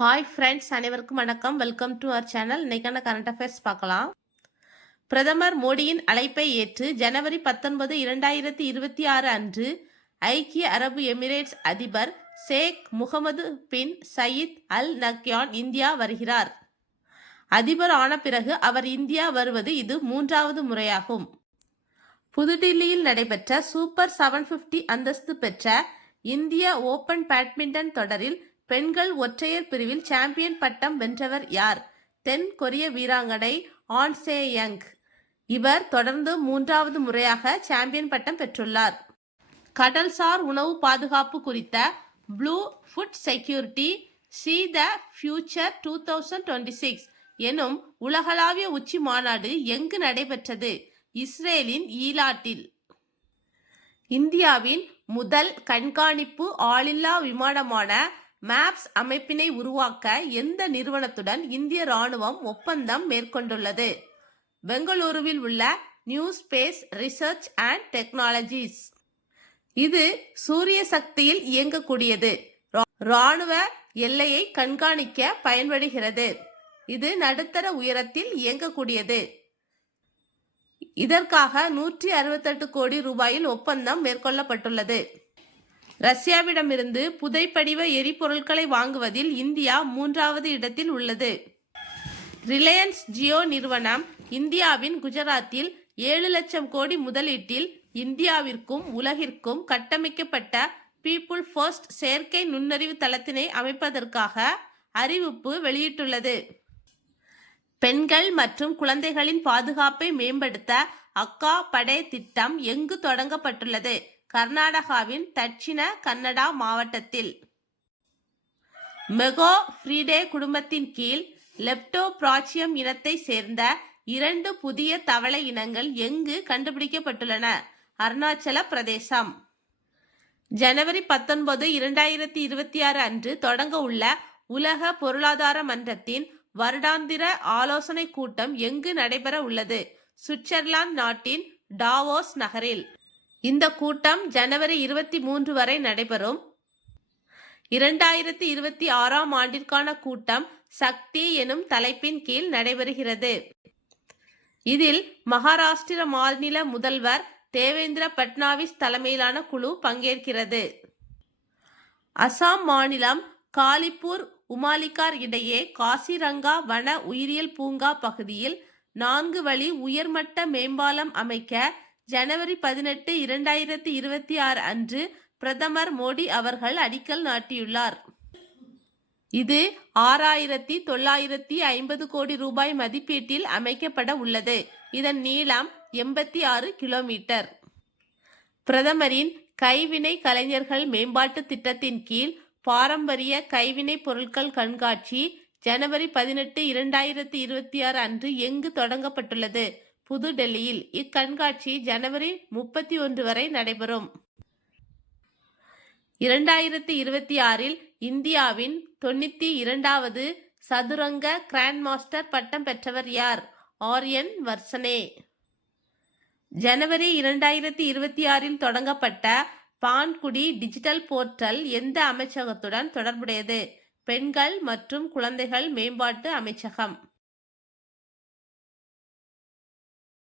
Hi friends, அனைவருக்கும் வணக்கம். Welcome to our channel. இன்னைக்கான கரண்ட் அஃபேர்ஸ் பார்க்கலாம். பிரதமர் மோடியின் அழைப்பை ஏற்று ஜனவரி 19, 2026 அன்று ஐக்கிய அரபு எமிரேட்ஸ் அதிபர் ஷேக் முகமது பின் சயீத் அல் நஹ்யான் இந்தியா வருகிறார். அதிபர் ஆன பிறகு அவர் இந்தியா வருவது இது 3வது முறையாகும். புதுடில்லியில் நடைபெற்ற சூப்பர் 750 அந்தஸ்து பெற்ற இந்திய ஓபன் பேட்மிண்டன் தொடரில் பெண்கள் ஒற்றையர் பிரிவில் சாம்பியன் பட்டம் வென்றவர் யார்? தென் கொரிய வீராங்கனை ஆன் சே யங். இவர் தொடர்ந்து 3வது முறையாக சாம்பியன் பட்டம் பெற்றுள்ளார். கடல்சார் உணவு பாதுகாப்பு குறித்த blue food security see the future 2026 எனும் உலகளாவிய உச்சி மாநாடு எங்கு நடைபெற்றது? இஸ்ரேலின் ஈலாட்டில். இந்தியாவின் முதல் கண்காணிப்பு ஆளில்லா விமானமான மேப்ஸ் அமைப்பினை உருவாக்க எந்த நிறுவனத்துடன் இந்திய ராணுவம் ஒப்பந்தம் மேற்கொண்டுள்ளது? பெங்களூருவில் உள்ள new space research and technologies. இது சூரிய சக்தியில் இயங்கக்கூடியது. ராணுவ எல்லையை கண்காணிக்க பயன்படுகிறது. இது நடுத்தர உயரத்தில் இயங்கக்கூடியது. இதற்காக 168 கோடி ரூபாயில் ஒப்பந்தம் மேற்கொள்ளப்பட்டுள்ளது. ரஷ்யாவிடமிருந்து புதைப்படிவ எரிபொருட்களை வாங்குவதில் இந்தியா 3வது இடத்தில் உள்ளது. ரிலையன்ஸ் ஜியோ நிறுவனம் இந்தியாவின் குஜராத்தில் 7 லட்சம் கோடி முதலீட்டில் இந்தியாவிற்கும் உலகிற்கும் கட்டமைக்கப்பட்ட பீப்புள் ஃபர்ஸ்ட் செயற்கை நுண்ணறிவு தளத்தினை அமைப்பதற்காக அறிவிப்பு வெளியிட்டுள்ளது. பெண்கள் மற்றும் குழந்தைகளின் பாதுகாப்பை மேம்படுத்த அக்கா படே திட்டம் எங்கு தொடங்கப்பட்டுள்ளது? கர்நாடகாவின் தட்சிண கன்னடா மாவட்டத்தில். மெகோ ஃப்ரீடே குடும்பத்தின் கீழ் லெப்டோபிராச்சியம் இனத்தை சேர்ந்த 2 புதிய தவளை இனங்கள் எங்கு கண்டுபிடிக்கப்பட்டுள்ளன? அருணாச்சல பிரதேசம். ஜனவரி 19, 2026 அன்று தொடங்க உள்ள உலக பொருளாதார மன்றத்தின் வருடாந்திர ஆலோசனை கூட்டம் எங்கு நடைபெற உள்ளது? சுவிட்சர்லாந்து நாட்டின் டாவோஸ் நகரில். இந்த கூட்டம் ஜனவரி 23 வரை நடைபெறும். 2026 ஆண்டிற்கான கூட்டம் சக்தி எனும் தலைப்பின் கீழ் நடைபெறுகிறது. இதில் மகாராஷ்டிர மாநில முதல்வர் தேவேந்திர பட்னாவிஸ் தலைமையிலான குழு பங்கேற்கிறது. அசாம் மாநிலம் காலிப்பூர் உமாலிகார் இடையே காசிரங்கா வன உயிரியல் பூங்கா பகுதியில் 4 வழி உயர்மட்ட மேம்பாலம் அமைக்க ஜனவரி 18, 2026 அன்று பிரதமர் மோடி அவர்கள் அடிக்கல் நாட்டியுள்ளார். இது 6,950 கோடி ரூபாய் மதிப்பீட்டில் அமைக்கப்பட உள்ளது. இதன் நீளம் 86 கிலோமீட்டர். பிரதமரின் கைவினை கலைஞர்கள் மேம்பாட்டு திட்டத்தின் கீழ் பாரம்பரிய கைவினை பொருட்கள் கண்காட்சி ஜனவரி 18, 2026 அன்று எங்கு தொடங்கப்பட்டுள்ளது? புதுடெல்லியில். இக்கண்காட்சி ஜனவரி 31 வரை நடைபெறும். 2026 இந்தியாவின் 92வது சதுரங்க கிராண்ட் மாஸ்டர் பட்டம் பெற்றவர் யார்? ஆரியன் வர்சனே. ஜனவரி 2026 தொடங்கப்பட்ட பான்குடி டிஜிட்டல் போர்ட்டல் எந்த அமைச்சகத்துடன் தொடர்புடையது? பெண்கள் மற்றும் குழந்தைகள் மேம்பாட்டு அமைச்சகம்.